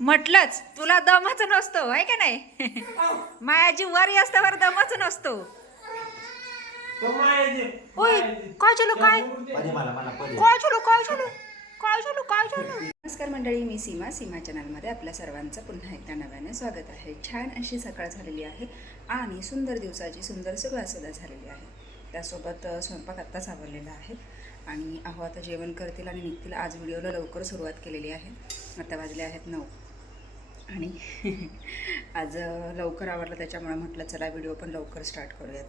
म्हटलंच तुला दमच नसतो आहे का नाही. मायाजी वर असल्यावर दमच नसतो. ओय काय झालं काय काय झालं काय झालं काय झालं काय झालं. नमस्कार मंडळी, मी सीमा चॅनलमध्ये आपल्या सर्वांचं पुन्हा एकदा नव्याने स्वागत आहे. छान अशी सकाळ झालेली आहे आणि सुंदर दिवसाची सुंदर सुरुवात सुद्धा झालेली आहे. त्यासोबत स्वयंपाक आत्ताच आवरलेला आहे आणि अहो आता जेवण करतील आणि निघतील. आज व्हिडिओला लवकर सुरुवात केलेली आहे. आता वाजले आहेत 9 आणि आज लवकर आवरलं, त्याच्यामुळे म्हटलं चला व्हिडिओ पण लवकर स्टार्ट करूयात.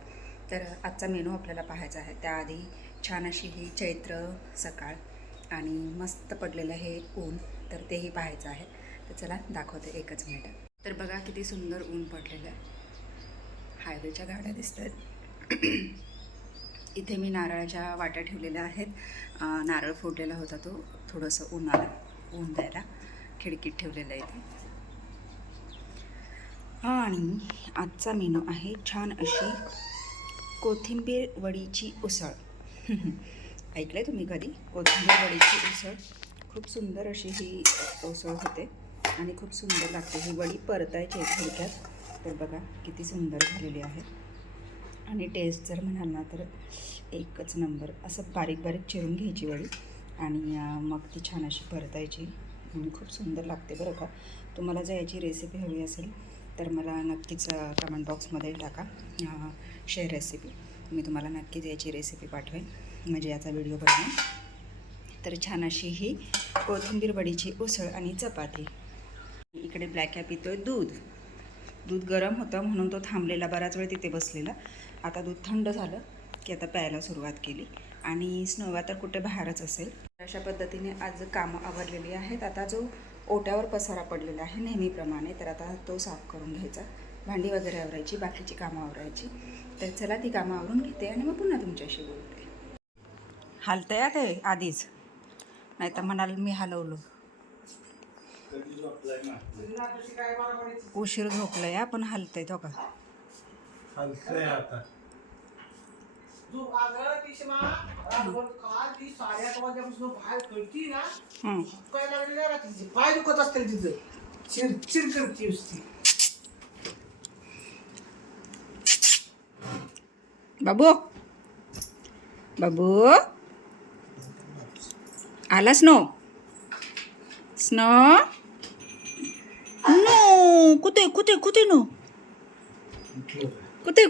तर आजचा मेनू आपल्याला पाहायचा आहे. त्याआधी छान अशी ही चैत्र सकाळ आणि मस्त पडलेलं हे ऊन, तर तेही पाहायचं आहे. तर चला दाखवते एकच मिनिट. तर बघा किती सुंदर ऊन पडलेलं आहे. हायवेच्या गाड्या दिसत आहेत. इथे मी नारळाच्या वाट्या ठेवलेल्या आहेत. नारळ फोडलेला होता, तो थोडंसं ऊन द्यायला खिडकीत ठेवलेलं आहे इथे. आणि आजचा मेनू आहे छान अशी कोथिंबीर वडीची उसळ. ऐकलं आहे तुम्ही कधी कोथिंबीर वडीची उसळ? खूप सुंदर अशी ही उसळ होते आणि खूप सुंदर लागते. ही वडी परतायची आहे थोडक्यात. तर बघा किती सुंदर झालेली आहे आणि टेस्ट जर म्हणाल ना तर एकच नंबर. असं बारीक बारीक चिरून घ्यायची वडी आणि मग ती छान अशी परतायची आणि खूप सुंदर लागते बरं का. तुम्हाला जर याची रेसिपी हवी असेल तर मला नक्कीच कमेंट बॉक्समध्ये टाका शेअर रेसिपी. मी तुम्हाला नक्कीच याची रेसिपी पाठवेन, म्हणजे याचा व्हिडिओ बनवेन. तर छान अशी ही कोथिंबीर वडीची उसळ आणि चपाती. इकडे ब्लॅक कॅप पितोय दूध गरम होतं म्हणून तो थांबलेला, बराच वेळ तिथे बसलेला. आता दूध थंड झालं की आता प्यायला सुरुवात केली. आणि स्नोवा तर कुठे बाहेरच असेल. अशा पद्धतीने आज कामं आवरलेली आहेत. आता जो ओट्यावर पसारा पडलेला आहे नेहमीप्रमाणे, तर आता तो साफ करून घ्यायचा. भांडी वगैरे आवरायची, बाकीची कामं आवरायची. तर चला ती कामं आवरून घेते आणि मग पुन्हा तुमच्याशी बोलते. हलतंय आता हे आधीच, नाही तर म्हणाल मी हलवलं. उशीर झोपलंय आपण हलतंय तो का हलतंय आता. पाय दुखत असतील तिथं, चिरचिर करते नुसती. बाबू बाबू आला स्नो नो कुठे नो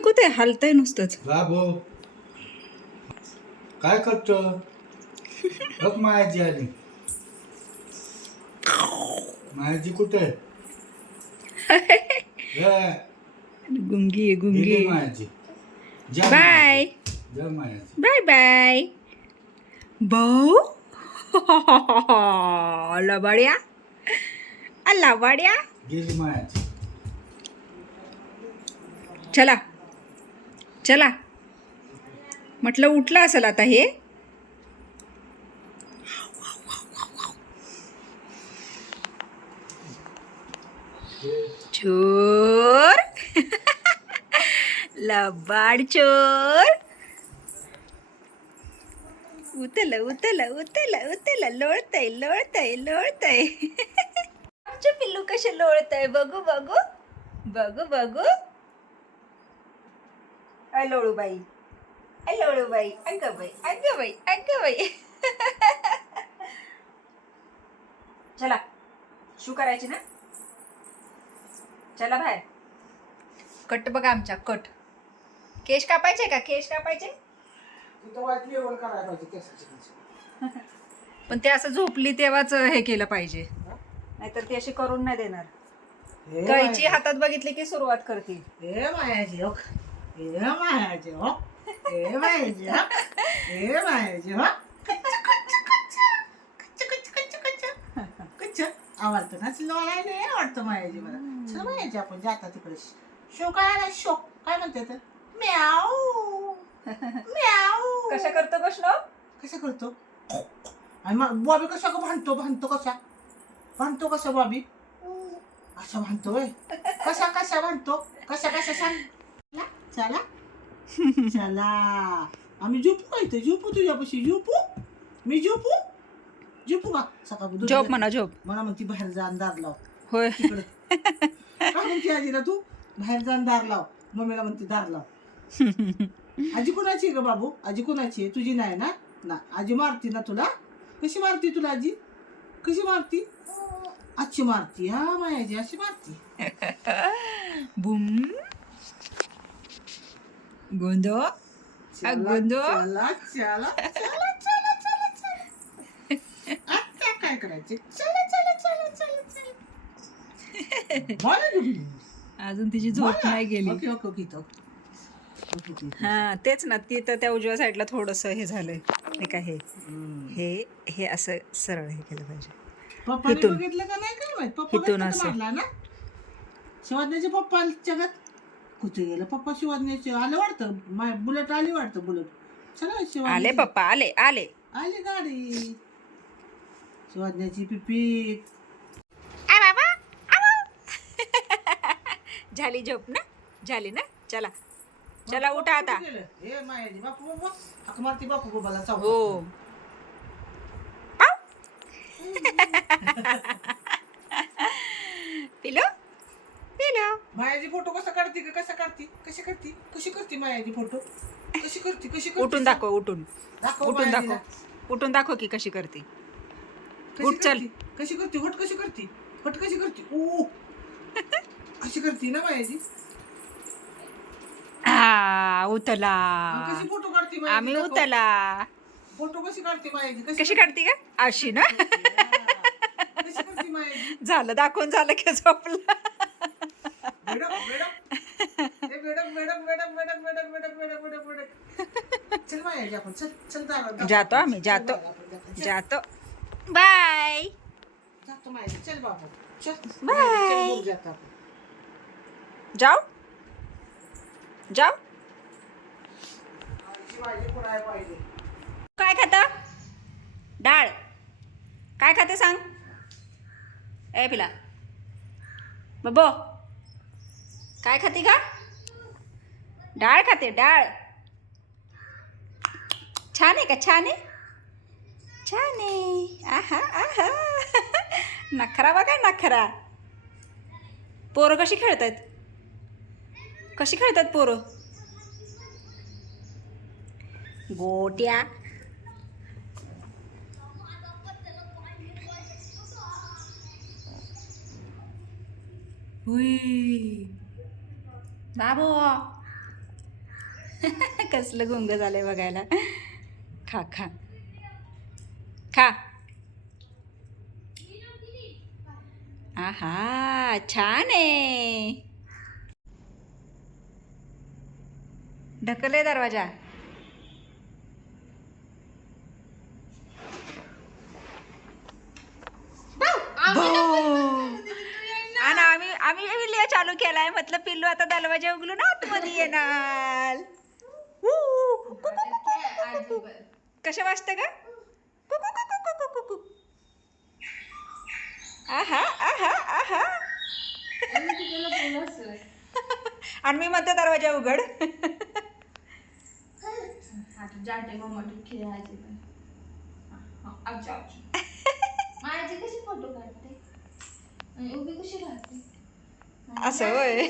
कुठे हलतंय नुसतंच. बाबू काय करतो? बघ मायाजी आली. मायाजी कुठे? गुंगी गुंगी. मायाजी बाय मायाजी बाय बाय भाऊ. लबाड्या गेली मायाजी. चला म्हटलं उठलं असेल आता हे. चोर लबाड चोर. उतल लोळतय. आमचे पिल्लू कसे लोळतय बघू. लोळू बाई अगं बाई. चला शू करायची ना. चला बाहेर. कट बघा आमच्या कट. केश कापायचे का? पण ते असं झोपली तेव्हाच हे केलं पाहिजे, नाहीतर ती अशी करून नाही देणार. कैची हातात बघितली की सुरुवात करतील. आवडतं ना लोळायला, आवडतं मायाजी मला. चल मायाजी आपण जाता तिकडे. शो काय काय म्हणते तर म्याऊ म्याऊ. कशा करतो कशा कशा करतो? आणि मग बॉबी कशा भांडतो कसा बॉबी असं भांडतोय? कशा भांडतो? कशा सांग. चला आम्ही झोपू का इथे? झोपू तुझ्यापाशी? मी झोपू का? सकाळ झोप म्हणा म्हणा म्हणती बाहेर जा अंधार लाव. होय. तिकडं काय म्हणते आजीला तू बाहेर जाऊन दार लाव, मम्मीला म्हणते दार लाव. आजी कोणाची आहे ग बाबू? आजी कोणाची आहे? तुझी नाही ना? ना आजी मारती ना तुला? कशी मारती तुला आजी? कशी मारती? अशी मारती. हा मायाजी अशी मारती. बुम गोंधो गोंधो. चला चला चला चला चला चला. आता काय करायचे? चला चला चला चला चला. बोला तुम्ही. अजून तिची झोप नाही गेली. ओके ओके ओके तो. हा तेच ना, ती तर त्या उजव्या साईडला थोडस हे झालंय. हे काय हे हे असं सरळ हे केलं पाहिजे. पप्पाने इथून. बघितलं का नाही काय माहित? पप्पा इथून कसं असं. मारला ना? शिवाज्ञाचे पप्पा जगात कुठे गेलं? पप्पा शिवाज्ञाचे आलं वाटतं. बुलेट आली वाटतं. बुलेट चला शिवाज्ञा आले पप्पा आले आले. आली गाडी. शिवाज्ञाची पिपी. झाली झोप ना? झाली ना? चला चला उठा आता. हे मायाजी बापू बाबा हाक मारती बापू बाबाला चाव. हो. पिलो पिलो. मायाजी फोटो कसा काढते का? कसा काढते? कशी करते? कशी करते मायाजी फोटो? कशी करते? कशी करते? उठून दाखव उठून. दाखव उठून मायाजीला. दाखव. उठून दाखव की कशी करते. कशी उठ चल. करते? कशी करते? हट कशी करते? हट कशी करते? ओ अशी करते ना मायाजी. उतला. कशी फोटो काढते मायाजी? आम्ही दाखव. उतला. फोटो कशी काढते मायाजी? कशी काढते का? अशी ना. कशी करते मायाजी? झालं दाखवून झालं की झोपलं. बेडक बेडक हे बेडक बेडक बेडक बेडक बेडक बेडक बेडक बेडक बेडक. चल मायाजी आपण चल चल दारात. जातो आम्ही जातो जातो. बाय. जातो मायाजी. चल बाबा चल. बाय. चल बघ जातो आपण. जाऊ जाऊ. शिवाजी पुढे पाहिजे. काय खाता? डाळ. काय खाते सांग? ए पिला बबो काय खाते का? डाळ खाते डाळ. छान आहे का? छान आहे छान आहे. आहा आहा. नखरा बघा नखरा. पोरं कशी खेळतात? कशी खेळतात पोरं? गोट्या. हुई बाबो. कसलं गुंग झालंय बघायला. खा खा खा. आहा छान आहे. ढकले दरवाजा. आणि आम्ही विलिया चालू केलाय. म्हटलं पिल्लू आता दरवाजा उघडून आतमध्ये येणार. कशा वाजतं का? कुकू कुकू कुकू कुकू. आहा आहा आहा. आणि मी म्हणते दरवाजा उघड. कशी फोटो काढते उभी कशी राहते असं होय.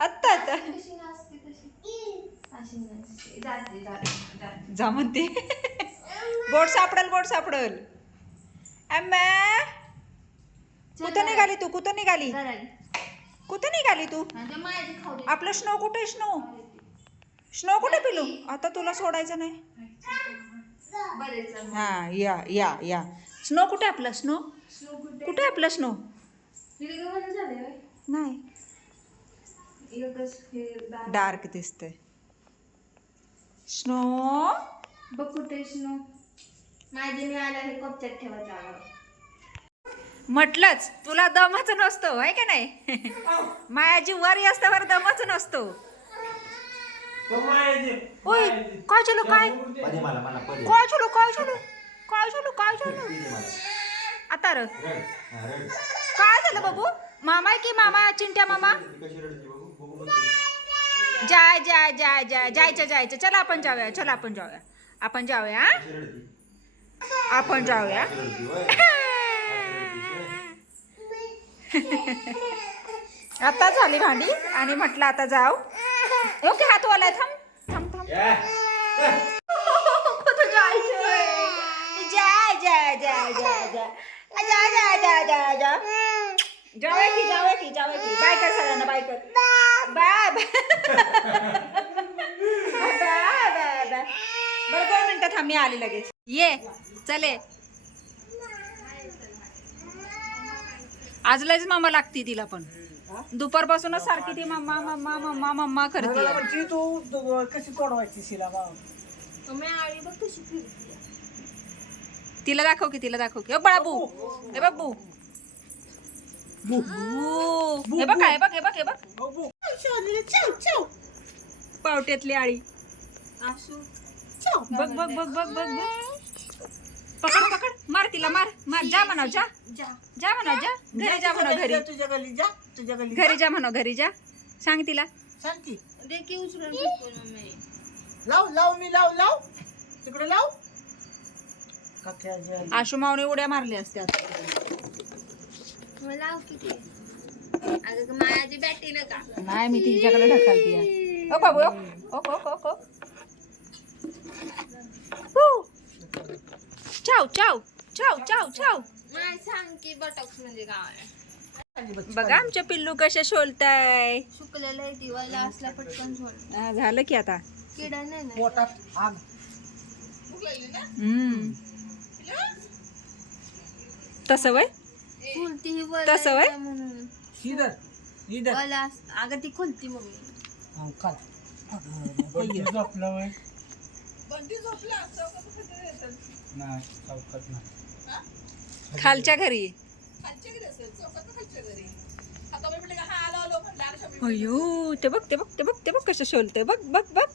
आत्ता आता कशी नाचते कशी अशी नाचते जाते जाते जा म्हणते. बोट सापडल बोट सापडल. अम्मा कुठं निघाली तू? कुठं निघाली? कुठं निघाली तू? माझी खाऊ दे आपलं स्नो कुठे? स्नो स्नो कुठे पिलू? आता तुला सोडायचं नाही. बरेच हा या या या. स्नो कुठे आपला? स्नो कुठे आपला? स्नो झाले नाही. डार्क दिसतंय. स्नो बघ कुठे स्नो माझी मी आला हे कपच्यात ठेवायचं आलं म्हटलंच तुला दमच नसतो आहे का नाही? मायाची वरी असल्यावर दमच नसतो. ओय काय झालं? काय काय झालं? काय झालं? काय झालं? काय झालं? आता र काय झालं बाबू? मामा आहे की मामा? चिंट्या मामा. जाय जाय जाय जाय जायचं जायचं. चला आपण जाऊया. चला आपण जाऊया. आपण जाऊया. आपण जाऊया. आता झाली भांडी आणि म्हटलं आता जाऊ. ओके हात वालाय. थांब थांब थांब. कुठं जायचंय? जा जा जा जा जा जा जा जा जा जा. जाऊया की जाऊया की जाऊया की. बाय कर सगळ्यांना. बाय कर. Bye bye. Bye bye bye. बरं 2 मिनिटं थांब, मी आली लगेच. ये चले. आज लयच मामा लागती तिला पण. दुपारपासूनच सारखी ती मम्मा मम्मा मम्मा मम्मा करते. म्हणजे तू कशी तोडवायची शिला बाबा. तिला दाखव की, तिला दाखव की. बाबू हे बाबू. हे बघ काय, बघ हे बघ हे बघ. पावट्यातली आळी. बघ बघ बघ बघ बघ बघ. पकड पकड. मार तिला, मार मार. जा म्हणाव, जा जा म्हणाव, जा घरी जा म्हणाव. घरी तुझ्या गली जा, तुझ्या गली घरी जा म्हणाव. घरी जा. सांग तिला. सांगती. देखी उचलून फेकून मम्मी. लाव लाव मी लाव लाव तिकडे लाव. आशू मावने उड्या मारल्या असत्यात. मला किती अगं माझी बॅटी नका. नाही मी तिच्याकडे ढकलते. ओ बाबू ओ ओ ओ ओ ओ. चाव चाव चाव चाव चाव. मला सांग की बटक्स म्हणजे काय. बघा आमच्या पिल्लू कशा शोलताय. सुकलेला आहे दिवाला असला पटकन सोड. झालं की आता. किडा नाही ना. पोटात आग. तसं वय खुलती ही वर तसं वय? म्हणून इधर इधर. वला अगं ती खुलती मम्मी. काल खालच्या घरी. अयो ते बघ ते बघ ते बघ ते बघ कसं शोलतंय. बघ बघ बघ.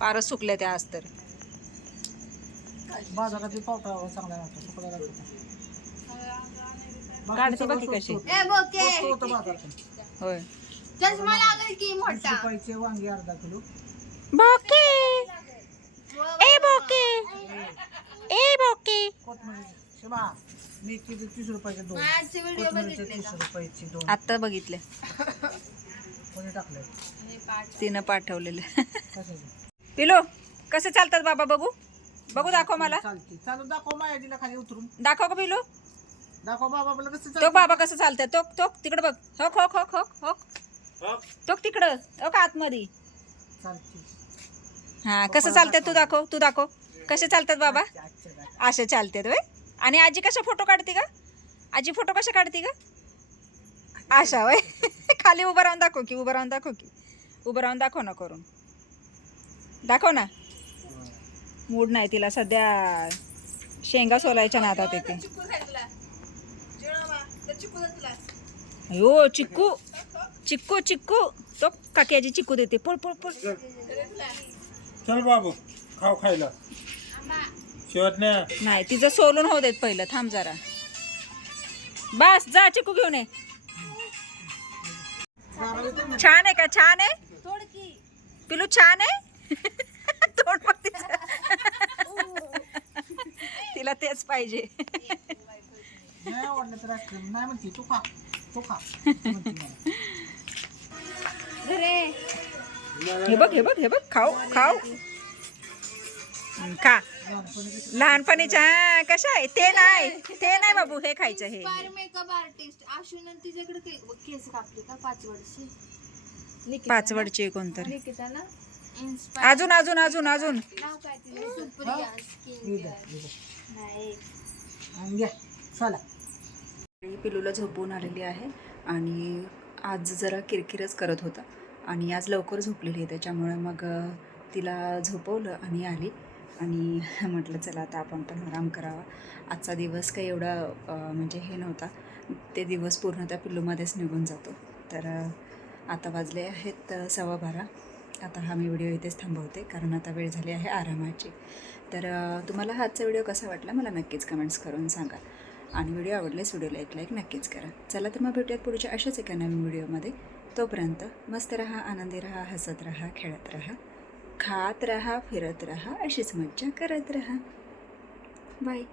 पारच सुकल्या त्या आज तर. बाजारातील पावटा चांगला नव्हता सुकलेला होता. काढते बघ की कशी. ए बोके होतं बाजारातून. होय. चष्मा लागेल की 20 मोठा. रुपयाचे वांगे अर्धा किलो. बोके ए बोके ए बोके. कोथमिरी शिवा मेथी 30 रुपयाचे 2. माझे व्हिडिओ कोथमिरीचे बघितले 30 का? रुपयाचे 2. आत्ता बघितले. कोणी टाकले तिनं पाठवलेलं. कशाचे? पिलो कसे चालतात बाबा बघू. बघू दाखव मला. चालते चालू दाखव मायाजीला खाली उतरून. दाखव का पिलो. दाखव बाबाला कसं तो चालतं. बाबा कसं चालतंय. तो तो तिकडे बघ. होक होक होक होक होक. तो तिकडं हो का आतमध्ये. चालते. हा कसं चालतात तू दाखव. तू दाखव कसे चालतात बाबा. असे चालतात वय. आणि आजी कशा फोटो काढते का. आजी फोटो कशा काढते का. अशा वय. खाली उभं राहून दाखव की. उभं राहून दाखव की. उभं राहून दाखव ना करून. दाखव ना. मूड नाही तिला सध्या. शेंगा सोलायच्या नादात येते. अयो चिक्कू चिक्कू चिक्कू. तो काकी चिक्कू देते. पळ पळ पळ. चल बाबू खाऊ खायला. शेवट नाही तिचं सोलून होऊ देत पहिलं. थांब जरा. बस जा चिक्कू घेऊन ये. छान आहे का. छान आहे पिलू. छान आहे. तोंड बघ तिचं. तिला तेच पाहिजे. नाही आवडलं तर आईस्क्रीम नाही म्हणते. तू खा तू खा. हे बघ हे बघ हे बघ. खाऊ खाऊ खा. लहानपणीच्या कशा आहे. ते नाही बाबू. हे खायचं. हे फार मेकअप आर्टिस्ट आशून तिच्याकडे केस कापले का 5 वर्षी. 5 वर्षे कोणतरी. निकिता ना अजून अजून अजून अजून. नाव काय तिचं. Supriya skin care. नाही आणि घ्या चला. पिलूला झोपवून आलेली आहे आणि आज जरा किरकिरच करत होता आणि आज लवकर झोपलेली आहे. त्याच्यामुळे मग तिला झोपवलं आणि आली आणि म्हटलं चला आता आपण पण आराम करावा. आजचा दिवस काही एवढा म्हणजे हे नव्हता. ते दिवस पूर्ण त्या पिल्लूमध्येच निघून जातो. तर आता वाजले आहेत 12:15. आता हा मी व्हिडिओ इथेच थांबवते कारण आता वेळ झाली आहे आरामाची. तर तुम्हाला हा आजचा व्हिडिओ कसा वाटला मला नक्कीच कमेंट्स करून सांगा आणि व्हिडिओ आवडल्यास व्हिडिओला एक लाईक नक्कीच करा. चला तर मग भेटूयात पुढच्या अशाच एका नवीन व्हिडिओमध्ये. तोपर्यंत मस्त रहा, आनंदी रहा, हसत रहा, खेळत रहा, खात रहा, फिरत रहा, अशीच मज्जा करत रहा. बाय.